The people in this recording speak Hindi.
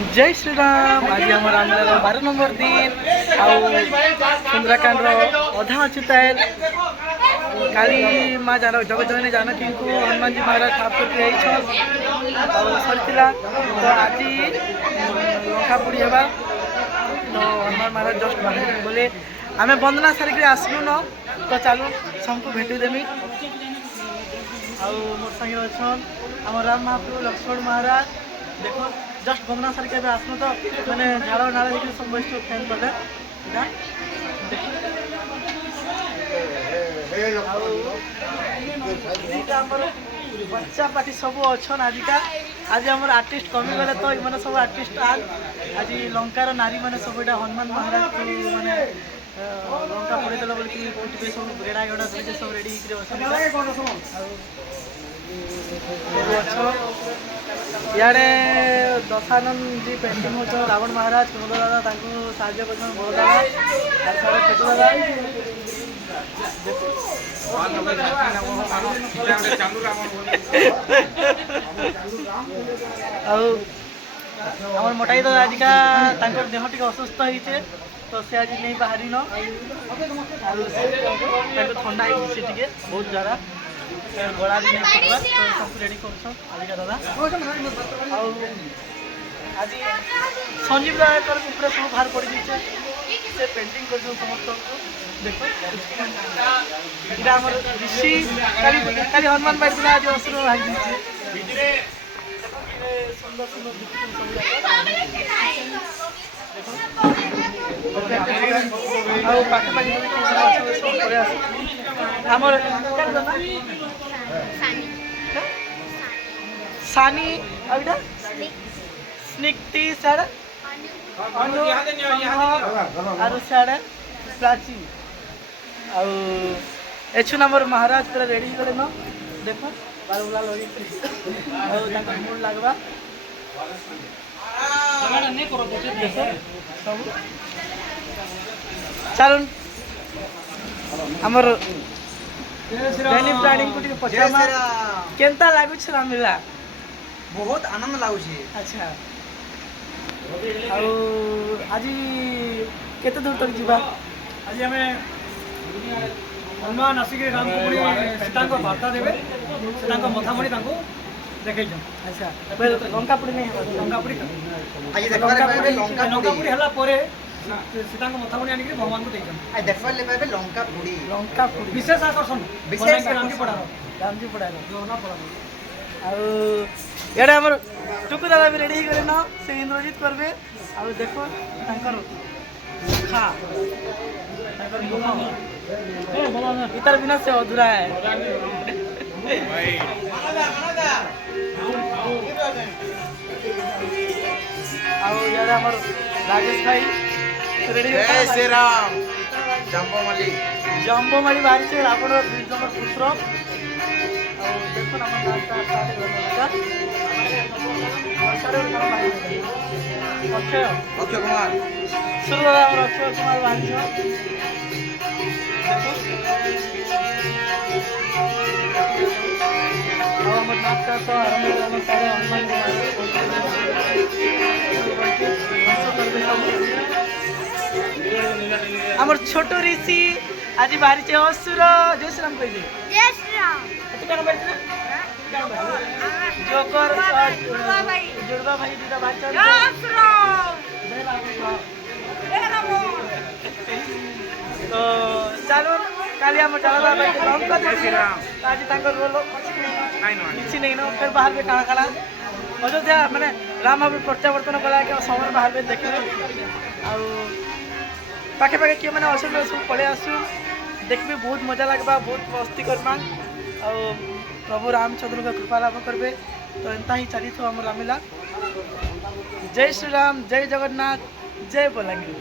जय श्री राम। आज आम रामलीला 12 नंबर दिन सुंदरकांड अधा अच्छी ताल काली माँ जान जगजननी जानकी को हनुमान जी महाराज ठाप करके सरीला तो आज लंका पोड़ी हेबा तो हनुमान महाराज जस्ट बोले आम वंदना सारिक आसलु न तो चलू सबको भेटी देमी मोर संगे अच्छा आम राम महाप्रभु लक्ष्मण महाराज देखो जस्ट वंदना सारिक आसलु तो मैंने झाड़ नाड़ देखिए सब वैष्णव फैन कले बच्चा पार्टी सब अच्छा आजिका आज आम आर्टिस्ट कमी गले तो ये सब आर्टिस्ट आज लंकार नारी मैंने सब हनुमान महाराज को मैंने लंका पड़ेदेल बोल सब बेड़ा गड़ा धोते सब रेडी इे दशानंद जी पेंटिंग हो रावण महाराज कमल दादा साहय कर बड़ दादा पेटू दादा आमर मोटाई दादा आजिका देह टी असुस्थ होते तो से आज नहीं बाहरी न ठंडा होती बहुत ज़्यादा गला भी नहीं पड़वा तो सब रेडी कर दादा आज संजीव दादा सब बाहर पड़ जाइए से पेंटिंग कर समस्त देखो इटा आम ऋषि खाली हनुमान मारी आज असुर भाई सुंदर सुंदर पाखापाखि आमर सानी आइटा स्निग्धि साड़ा साड़े प्राची एछुन आमर महाराज पूरा रेडी करे न देख बारबुला लगे मूड लगवा चल आमर दैनिक प्राणी को पचार केनता लगुच रामलीला बहुत आनंद लगुच। अच्छा आज केते दूर तक जीवा आज आम हनुमान आसिक राम को सीता वार्ता देवे सीता मथामणि देखा। अच्छा लंका पोड़ी नहीं लंकापुरी लंकापुरी सीता मथामणि आनिक भगवान को देखा लंका पोड़ी विशेष आकर्षण विशेष रामजी पड़ा इे आम टुकु दादा भी रेडी करे न से इंद्रजित करबे आ देखो खा इतार बिना से अधूरा है राजेश भाई रेडी जय श्री राम जम्बोमाली बाहरी से रावण नंबर पुत्र देखो अक्षय कुमार सुर दादा अक्षय कुमार बाहरी तो आमर छोटो ऋषि आज बाहरी से असुर जय श्री राम कह जोकर जुड़वा भाई दीदा बाचा तो चलो काली आम चला लंका आज रोल किसी नहीं न फिर बाहर में काଣା काଣା अयोध्या माने राम अब प्रत्यावर्तन कला के समय बाहर में देखे पाखे पाखे किए मैंने असर सब पड़े आसू देखबे बहुत मजा लगवा बहुत मस्ती करमा प्रभु रामचंद्र का कृपा लाभ करेंगे तो एंता ही चली आम रामलीला। जय श्री राम जय जगन्नाथ जय बलांगीर।